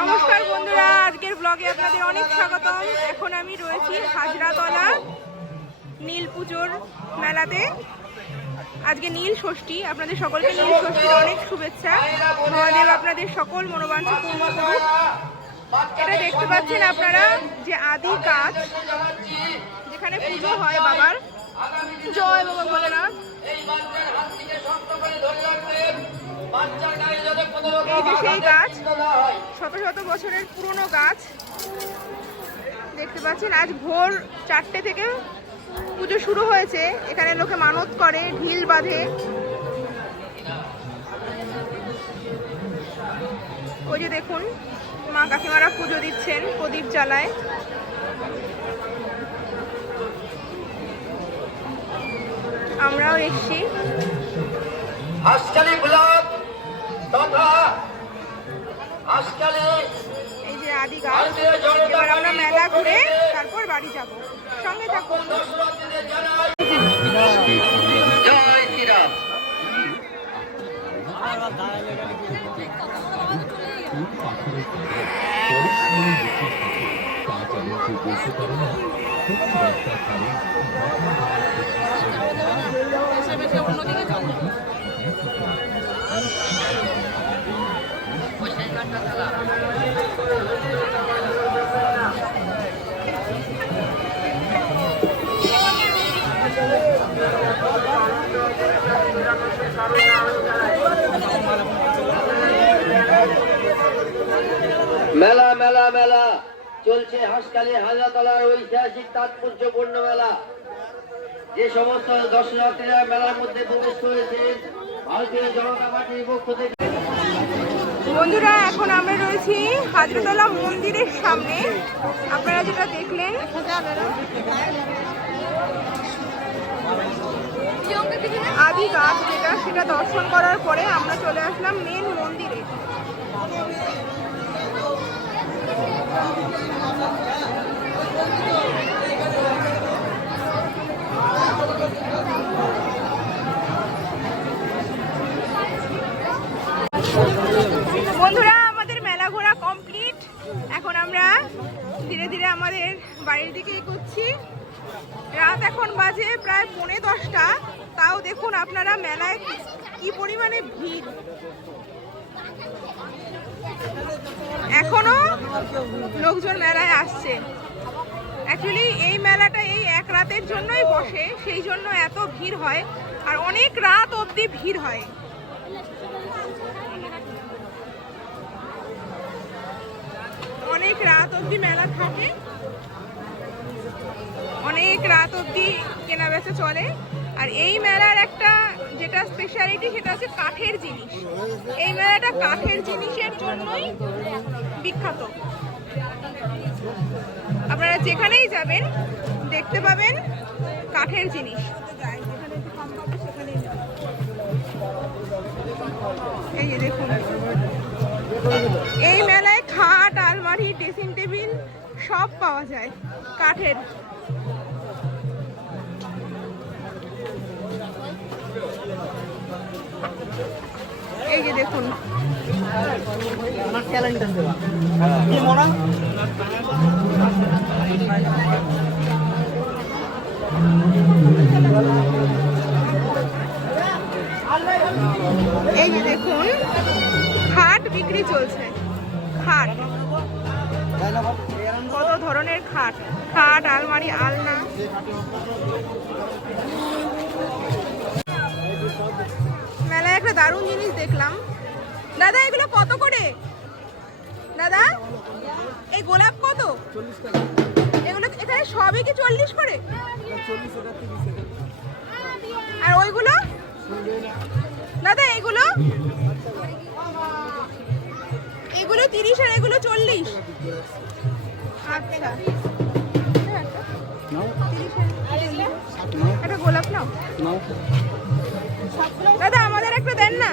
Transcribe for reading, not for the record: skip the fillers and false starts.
নমস্কার বন্ধুরা, আজকের ব্লগে আপনাদের অনেক স্বাগতম। এখন আমি রয়েছি হাজরাতলা নীল পুজোর মেলাতে। আজকে নীল ষষ্ঠী, আপনাদের সকলকে নীল ষষ্ঠীর অনেক শুভেচ্ছা। মহাদেব আপনাদের সকল মনোবাঞ্ছা পূর্ণ করুন। এটা দেখতে পাচ্ছেন আপনারা যে আদি গাছ, যেখানে পুজো হয় বাবার। জয় বাবা ভোলেনাথ। এই যে সেই গাছ, শত শত বছরের পুরনো গাছ দেখতে পাচ্ছেন। আজ ভোর 4টে থেকে পুজো শুরু হয়েছে। এখানে লোকে মানত করে, ঢিল বাঁধে। ওই যে দেখুন মা কাকিমারা পুজো দিচ্ছেন, প্রদীপ জ্বালায়। আমরাও এসছি। এই যে আদি গাছ। এবার আমরা মেলা ঘুরে তারপর বাড়ি যাব। সঙ্গে থাকুন। জয় শ্রীরাম। মেলা মেলা মেলা চলছে হাঁসখালি হাজারতলার ঐতিহাসিক তাৎপর্যপূর্ণ মেলা। যে সমস্ত দর্শনার্থীরা মেলার মধ্যে প্রবেশ করেছেন ভারতীয় জনতা পার্টির পক্ষ থেকে। বন্ধুরা, এখন আমরা রয়েছি হাজরাতলা মন্দিরের সামনে। আপনারা যেটা দেখলেন, আদি গাছ যেটা, সেটা দর্শন করার পরে আমরা চলে আসলাম মেন মন্দিরে। বন্ধুরা, আমাদের মেলা ঘোরা কমপ্লিট। এখন আমরা ধীরে ধীরে আমাদের বাড়ির দিকে এগোচ্ছি। রাত এখন বাজে প্রায় 10:45। তাও দেখুন আপনারা মেলায় কি পরিমাণে ভিড়। এখনো লোকজন মেলায় আসছে। অ্যাকচুয়ালি এই মেলাটা এই এক রাতের জন্যই বসে, সেই জন্য এত ভিড় হয়। আর অনেক রাত অবধি ভিড় হয়। অনেক রাত অবধি মেলা থাকে, অনেক রাত অবধি কেনা বেচা চলে। আর এই মেলার একটা যেটা স্পেশালিটি, সেটা হচ্ছে কাঠের জিনিস। এই মেলাটা কাঠের জিনিসের জন্যই বিখ্যাত। আপনারা যেখানেই যাবেন দেখতে পাবেন কাঠের জিনিস। এই যে দেখুন, এই মেলায় খাট, আলমারি, ড্রেসিং টেবিল সব পাওয়া যায় কাঠের। এই যে দেখুন, এই যে দেখুন খাট বিক্রি চলছে। খাট, কত ধরনের খাট, খাট, আলমারি, আলনা। মেলায় একটা দারুণ জিনিস দেখলাম। দাদা, এগুলো কত করে? দাদা, এই গোলাপ কত? 40 টাকা। এগুলো এখানে সবই কি 40 করে? আর ওইগুলো দাদা, এগুলো 30 আর এগুলো 40। আচ্ছা, একটা গোলাপ নাও দাদা, আমাদের একটা দেন না।